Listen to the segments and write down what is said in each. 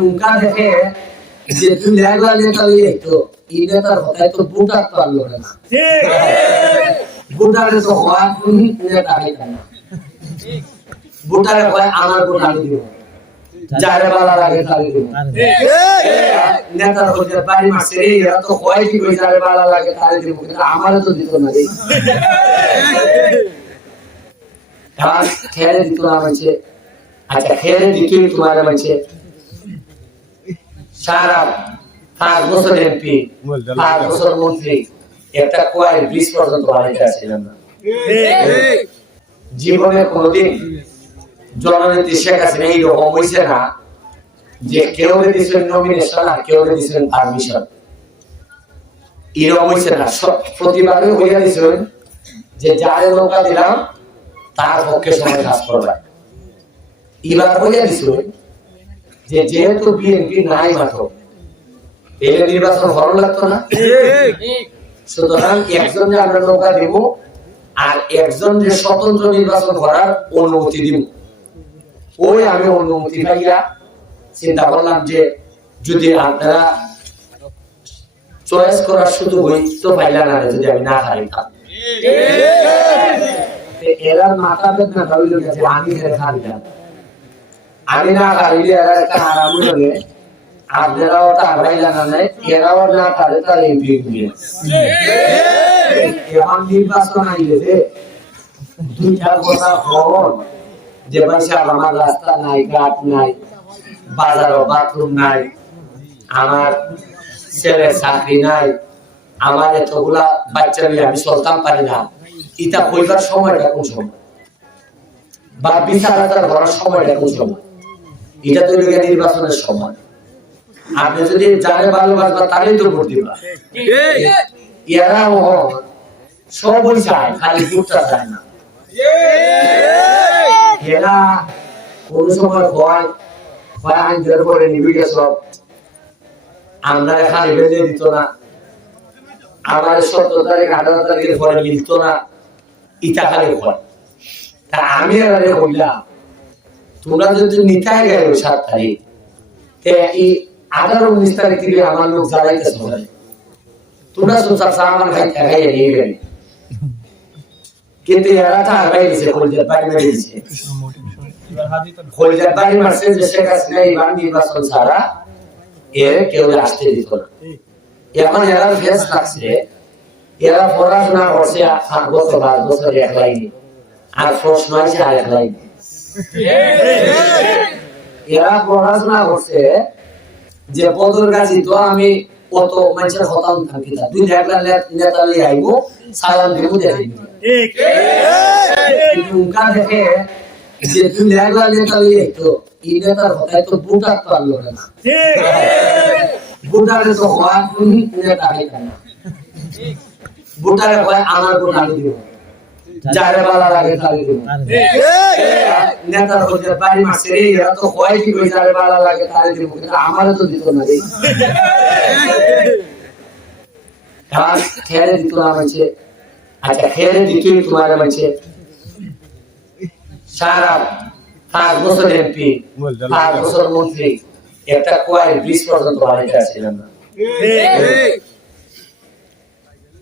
উনকা দেখে যে তুই লেগা নেতা লিয়ে তো এই নেতার হতায় তো বুটার পারল না। বুটারে তো হওয়া কোন নেতা হইতা না বুটারে হয় আমার ভোট আমি দিব। যারে বালা লাগে তারে দিব। নেতার হতে বাড়ি মাসে এরা তো হয় কি কই যারে বালা লাগে তারে দিব কিন্তু আমারে তো দিত না দিত না মানছে আচ্ছা তোমার মানছে সারা পাঁচ বছর এমপি পাঁচ বছর মন্ত্রী একটা কোয়ার ব্রিজ পর্যন্ত বাড়িতে আসছিলাম না। জীবনে কোনোদিন জননেত্রী শেখ হাসিনা এইরকম হয়েছে না যে কেউ দিয়েছিলেন নমিনেশন আর কেউ দিয়েছিলেন পারমিশন এরকম হয়েছে না। সব- প্রতিবারই হইয়া দিয়েছিলেন যে যার নৌকা দিলাম তার পক্ষে সময় কাজ করবে। এবার হইয়া দিয়েছিলেন যে যেহেতু বিএনপি নাই মাত্র এলে নির্বাচন ভালো লাগতো না? সুতরাং একজন যে আমরা নৌকা দিব আর একজন যে স্বতন্ত্র নির্বাচন করার অনুমতি দিব। ওই আমি অনুমতি পাইয়া চিন্তা করলাম যে যদি আপনারা চয়েস করার হই তো পাইলা না যদি আমি না হারাইতাম এরা মাথা বেদনা ভাবিল যে আমি হেরে হারিতাম আমি না এরা একটা হলে আপনারাও ওটা এরাও না পারে তার এমপি নির্বাচন আইলে কথা যে আমার রাস্তা নাই, ঘাট নাই বাজারও বাথরুম নাই, আমার ছেলের চাকরি নাই, আমার এতগুলা বাচ্চা নিয়ে আমি চলতাম পারি না। ইটা কইবার সময়টা কোন সময়? বা বিচার করার সময়টা কোন সময়? এটা তো হইল নির্বাচনের সময়। আপনি যদি জানে ভালোবাসবা তাহলেই তো ভোট দিবা। এরাও সবই চায় খালি ভোটটা চায় না। এরা কোন সময় হয় হয় আইনদের পরে নিবিড়ে সব। আমরা খালি বেঁধে দিত না। আমার সতেরো তারিখ আঠারো তারিখের পরে মিলত না। ইটা খালি হয়। তা আমি এবারে কইলাম তোমরা যদি নিতাই গেল সাত তারিখ এই আঠারো উনিশ তারিখ থেকে আমার লোক জ্বালাইতে চলে তোমরা নিয়ে কিন্তু এরা তো আগাই দিছে কলজার বাড়ি মেরে দিছে। কলজার বাড়ি মারছে যে শেখ হাসিনা নির্বাচন ছাড়া এর কেউ আসতে দিত না। এখন এরা ফেস থাকছে এরা পড়াশোনা করছে আট বছর আট বছর এক লাইনে। আর প্রশ্ন আছে আর এক লাইনে। এরা পড়াশোনা করছে যে পদর গাছি তো আমি কত মানুষের হতাম থাকি না। দুই একটা নেতা লিয়ে আইবো সালাম দিব দেখি কিন্তু উনকা দেখে যে নেতা লিয়ে তো এই নেতার হতায় তো পারল না। বুটারে তো নেতা না। বুটারে হয় আমার দিব। যারে বালা লাগে তারে দিব। নেতার হতে বাড়ি মাসে রে এরা তো হয় কি কই যারে বালা লাগে তারে দিব। কিন্তু আমারে তো দিত না রে। কারণ খেয়ে দিত না মানছে আচ্ছা তোমার সারা পাঁচ বছর এমপি পাঁচ বছর মন্ত্রী একটা কোয়ার ব্রিজ পর্যন্ত বাড়িতে আসছিলাম না।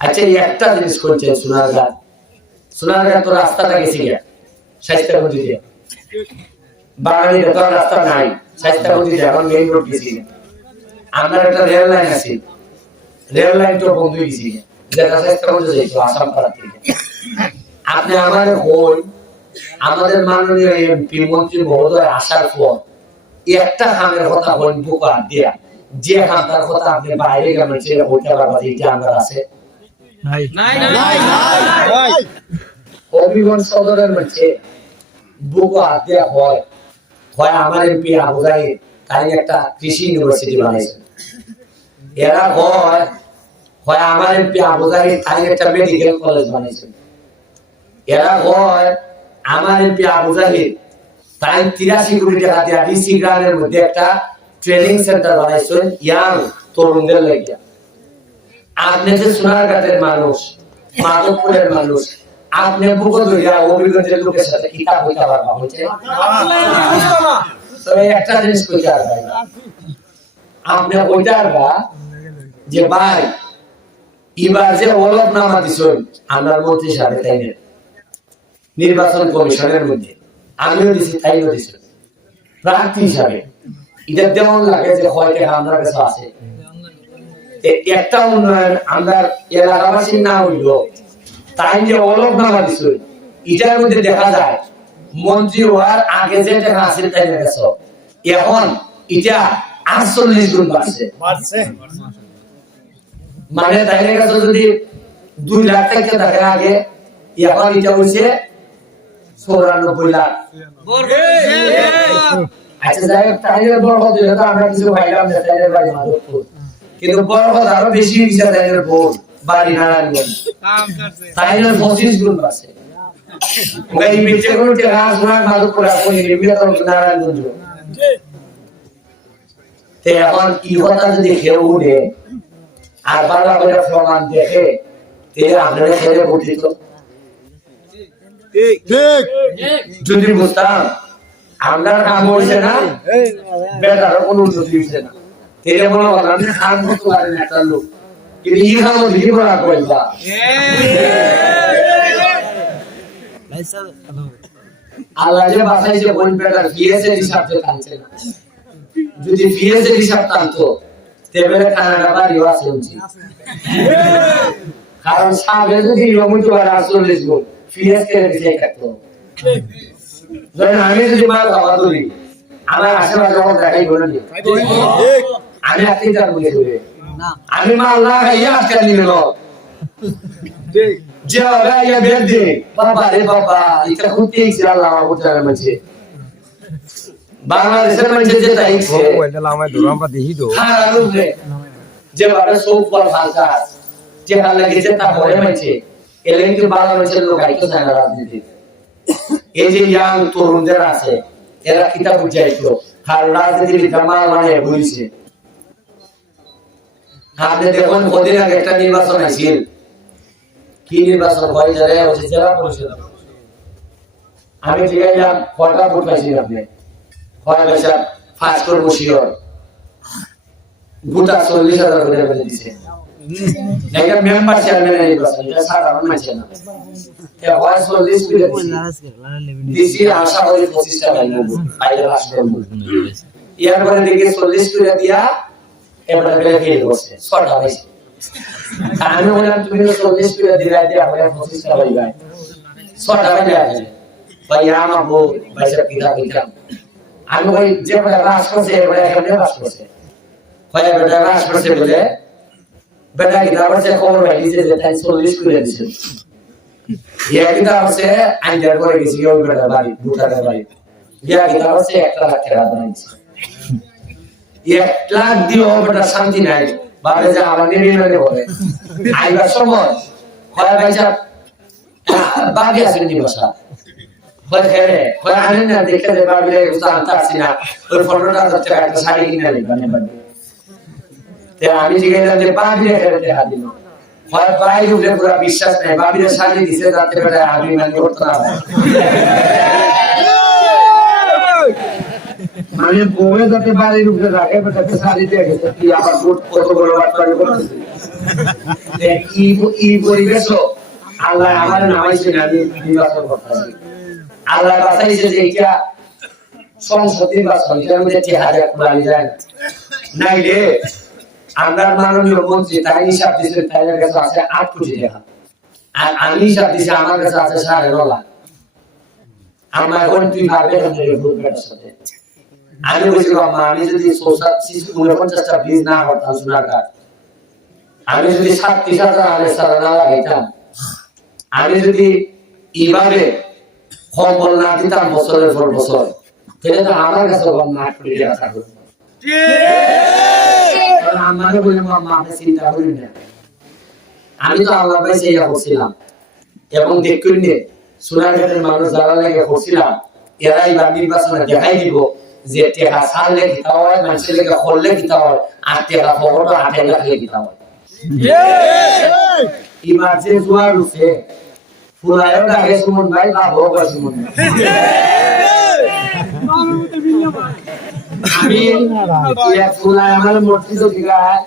আচ্ছা একটা জিনিস করছে সোনারঘাট তো রাস্তাটা গিয়া। বাঙালির তো রাস্তা নাই এখন মেইন রোড। আমরা একটা রেল লাইন আছে। রেল লাইন তো বন্ধ হয়ে। যেটা আসাম পাড়া থেকে। আপনি আমার হন আমাদের মাননীয় এমপি মন্ত্রী মহোদয় আসার পর, একটা হামের কথা বলেন বুকা দিয়া? যে হামটার কথা আপনি বাইরে গেলেন সে হইতে পারবা যে আমার আছে। হবিগঞ্জ সদরের মধ্যে বুকো হাত দেওয়া হয় হয় আমার এমপি আবুদাই তাই একটা কৃষি ইউনিভার্সিটি বানাইছে। এরা হয় হয় আমার এমপি আবুদাই তাই একটা মেডিকেল কলেজ বানাইছে। এরা হয় আমার এমপি আবু জাহিদ তাই তিরাশি কোটি টাকা দিয়ে ডিসি গ্রামের মধ্যে একটা ট্রেনিং সেন্টার বানাইছেন ইয়াং তরুণদের লাগিয়া। আপনি যে মানুষ, মাধবপুরের মানুষ, আপনি বুক ধরিয়া লোকের সাথে কিতাব হইতে পারবা হইছে একটা জিনিস কইতে আর ভাই, আপনি যে ভাই, এবার যে নামা দিছেন, আমরা মন্ত্রী সাহেব তাই নির্বাচন কমিশনের মধ্যে, আমিও দিছি, তাইও দিছেন প্রার্থী হিসাবে, এটা যেমন লাগে যে হয়তো আমরা কাছে আছে। একটা উন্নয়ন আমরা এলাকাবাসীর না হইল তাই যে অলপ দিছেন এটার মধ্যে দেখা যায় মন্ত্রী হওয়ার আগে যে টাকা আছে তাই গেছ। এখন এটা আটচল্লিশ গুণ বাড়ছে। মানে তাই কাছে যদি দুই লাখ টাকা থাকে আগে এখন এটা হচ্ছে চৌরানব্বই লাখ। আচ্ছা যাই হোক তাইনের বড় কথা আমরা কিছু পাইলাম না তাইনের বাড়ি মাধবপুর। কিন্তু বড় কথা আরও বেশি হয়েছে তাইনের বোন বাড়ি নারায়ণগঞ্জ তাইনের পঁচিশ গুণ আছে। এই মিথ্যে কোনো টাকা মাধবপুর আপনি নির্মিত নারায়ণগঞ্জ। এখন কি কথা যদি কেউ উঠে আর বারবার করে প্রমাণ দেখে তে আপনারা যদি বুঝতাম কাম হয়েছে না বেটারও কোনো উন্নতি হয়েছে না। এটা মনে করলাম যে খান করতে পারেন একটা লোক। কিন্তু ই খান দিকে বলা কইবা আল্লাহ যে বাসাইছে বোন বেটার ফিয়েছে হিসাব যে টানছে না। যদি ফিয়েছে হিসাব টানতো তেবেলে কানাডা বাড়িও আছে উচিত কারণ সাবে যদি রমিত আর আটচল্লিশ গুণ ফিয়েজ কেড়ে দিছে থাকতো ধরেন আমি যদি মাল খাওয়া ধরি আমার আশেপাশে যখন দেখাই বলে নি। আমি আজকে তার বুঝে ধরে আমি মাল না খাইয়া আজকে নিবে ন যে ওরা ইয়া বের দে। বাবা রে বাবা এটা খুঁজতে ইচ্ছে আল্লাহ আমার কোথায় মাঝে। বাংলাদেশের মধ্যে যেটা ইচ্ছে খারাপ রূপে যে বারে সব বল ভাষা। যে ভালো লেগেছে তা পরে মাঝে। এলে কিন্তু বাংলাদেশের লোক আইতো যায় না রাজনীতি এই যে ইয়াং তরুণদের আছে এরা কিতাব বুঝাইতো আর রাজনীতির জামাল মানে বুঝছে আপনি দেখুন কদিন আগে একটা নির্বাচন আসছিল কি নির্বাচন? হয় যারা হচ্ছে জেলা পরিষদ আমি জিজ্ঞাসলাম কটা ভোট পাইছি আপনি? হয় পয়সা ফার্স্ট করব শিওর গোটা চল্লিশ হাজার করে বেঁধে দিছে। এটা মেম্বার চেয়ারম্যান নির্বাচন। এটা সাধারণ মাঝে না এটা হয় চল্লিশ দিছি। আশা করি পঁচিশটা পাইব। পাইলে পাস করব ইয়ার পরে দেখি চল্লিশ করে দিয়া এবারে বেড়ে ফেল করছে ছটা তা আমি বললাম তুমি তো চল্লিশ করে দিলা দিয়ে আমরা পঁচিশটা পাইবা ছটা পাইলে আছে ভাই আমার বউ ভাইসা পিতা পিতা আমি ওই যে বেটা রাস করছে এবারে এখানে রাস করছে। ভাই বেটা রাস করছে বলে বেটা কি তারপর খবর পাই যে তাই চল্লিশ করে দিছে। ইয়া কি তারপর সে করে গেছি ওই বেটা বাড়ি দুটার বাড়ি। ইয়া কি তারপর একটা লাখ টাকা বানাইছে। এক দিও বেটা শান্তি নাই। বাড়ি যা আমার নির্মাণে বলে। আইবার সময় হয় ভাইসা বাড়ি আসেন দিবসা হয় খেলে হয় আনেন না, দেখে যে বাড়ি জানতে আসছি না। ওই ফটোটা একটা শাড়ি কিনে নেই মানে তে আমি যে হয় বাইরে উঠে বিশ্বাস নেই। বাবিরে শাড়ি দিছে বেটা আমি মানে করতে না মানে বউয়ে যাতে বাড়ির উপরে রাখে বেটাকে শাড়ি দিয়ে গেছে। কি আবার কত বড় বাটপাড়ি করতেছে? কি কি পরিবেশ আল্লাহ আমার নামাইছে না, আমি নির্বাচন করতেছি আল্লাহ বাঁচাইছে যে এটা সংসদ নির্বাচন এটার মধ্যে একটি হাজার কোরআন যায়। নাইলে আমরা মাননীয় মন্ত্রী, তাই হিসাব দিচ্ছে তাই কাছে আছে আট কোটি টাকা। আর আমি হিসাব দিছি, আমার কাছে আছে সাড়ে ন লাখ। আমার এখন তুই ভাবে সাথে। আমি বলছিলাম মা আমি যদি উনপঞ্চাশটা ব্রিজ না করতাম সোনারঘাট আমি যদি সাতত্রিশ হাজার আগে সারা না লাগাইতাম। আমি যদি এইভাবে ফল না দিতাম বছরের পর বছর তাহলে তো আমার কাছে কম না টাকা থাকবে কারণ আমাকে বলে মামা আপনি চিন্তা করেন না। আমি তো আল্লাহ ভাই সেই করছিলাম। এবং দেখুন নে সোনারঘাটের মানুষ যারা লাগে করছিলাম এরাই বা নির্বাচনে দেখাই দিব। যে টেকা সারলে কিতা হয় মানুষের লেগে করলে কিতা হয় আর টেকা খবরটা আটে রাখলে কিতা হয়। এবার যে জোয়ার উঠে ফুলায়ও ডাকে সুমন ভাই সুমন আমি আমার দিগায়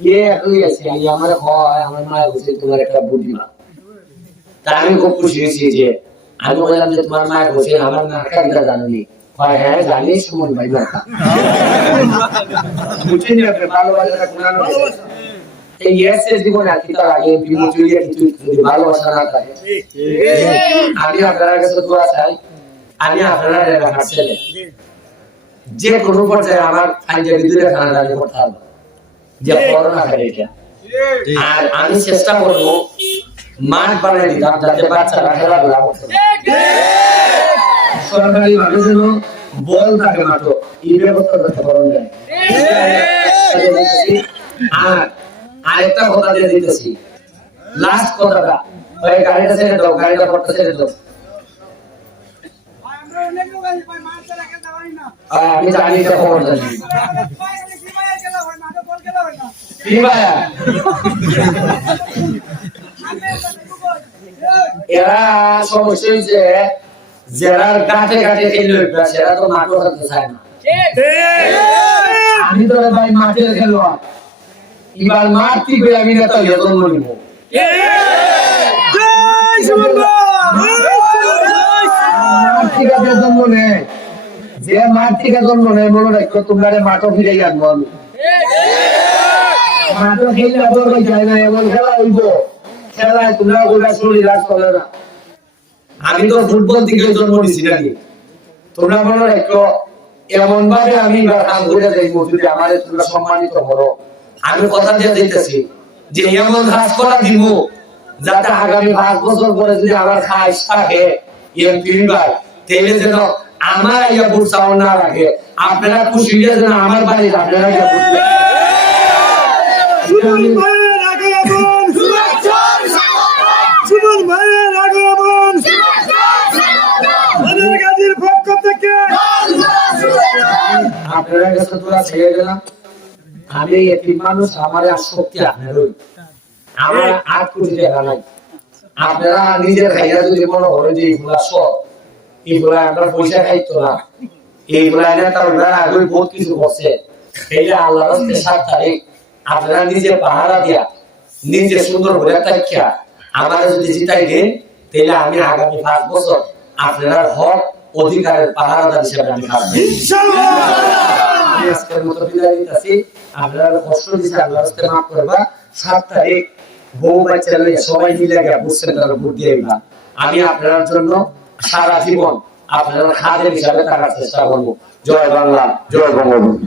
ইয়ে একই আছে আমি আমার হয় আমার মা বলছে তোমার একটা বুদ্ধিমা তা আমি খুব খুশি হয়েছি যে আমি বললাম যে তোমার মায়ের বলছে আমার মার্কা দিটা জাননি হয় হ্যাঁ যে যে কোনো পর্যায়ে আমার দূরে খানা দাঁড়িয়ে করতে হবে যে করোনা এটা আর আমি চেষ্টা করব মাঠ বানিয়ে দিতাম, যাতে বাচ্চারা খেলাধুলা। সরকারি ভাবে যেন বল থাকে মাত্র এই ব্যবস্থা করতে পারবেন যায়। আর আরেকটা কথা দিয়ে দিতেছি। লাস্ট কথাটা ওই গাড়িটা ছেড়ে দাও, গাড়িটা পড়তে ছেড়ে দাও। এরা সমস্যা হয়েছে যারা গাছে গাছে খেলে সেরা তো মাঠও থাকতে চায় না। আমি তো ভাই মাঠের খেলোয়াড়। এবার মাঠ কি করে আমি নেতা হইয়া জন্ম নিব যে জন্ম নেয় যে মাঠ থেকে জন্ম নেয় রাখো তোমরা মাঠও ফিরে আনব আমি মাঠও খেললে যায় না এমন খেলা হইব। খেলায় তোমরা আর চলে না। আমি তো ফুটবল থেকে জন্ম নিছি নাকি? তোমরা মনে রাখো এমন ভাবে আমি যাইব যদি আমার তোমরা সম্মানিত করো আমি কথা দিয়ে দিতেছি যে এমন কাজ করা দিব যাতে আগামী পাঁচ বছর পরে যদি আমার খাইস থাকে এমপি ভাই তাহলে যেন আমার ইয়া না রাখে আপনারা খুশি হয়ে যেন আমার বাড়ি আপনারা ইয়া। সুমন ভাইয়ের আগমন সুমন ভাইয়ের আগমন আমাদের গাজীর পক্ষ থেকে। আপনারা এইগুলা বহুত কিছু করছে। এই যে আল্লাহ রাস্তে সাত আপনারা নিজে পাহারা দিয়া, নিজে সুন্দর করে তাকিয়া আমার যদি জিতাই দেন, তাহলে আমি আগামী পাঁচ বছর আপনার হক অধিকারের পাহারাদার হিসেবে আমি থাকব আজকের মতো বিদায় আপনারা কষ্ট দিচ্ছে আল্লাহ রাস্তে মাফ করবা। সাত তারিখ বউ বাচ্চা সবাই মিলে গিয়া বুঝছেন তারা ভোট দিয়ে। আমি আপনার জন্য সারা জীবন আপনারা খাদের হিসাবে থাকার চেষ্টা করব। জয় বাংলা জয় বঙ্গবন্ধু।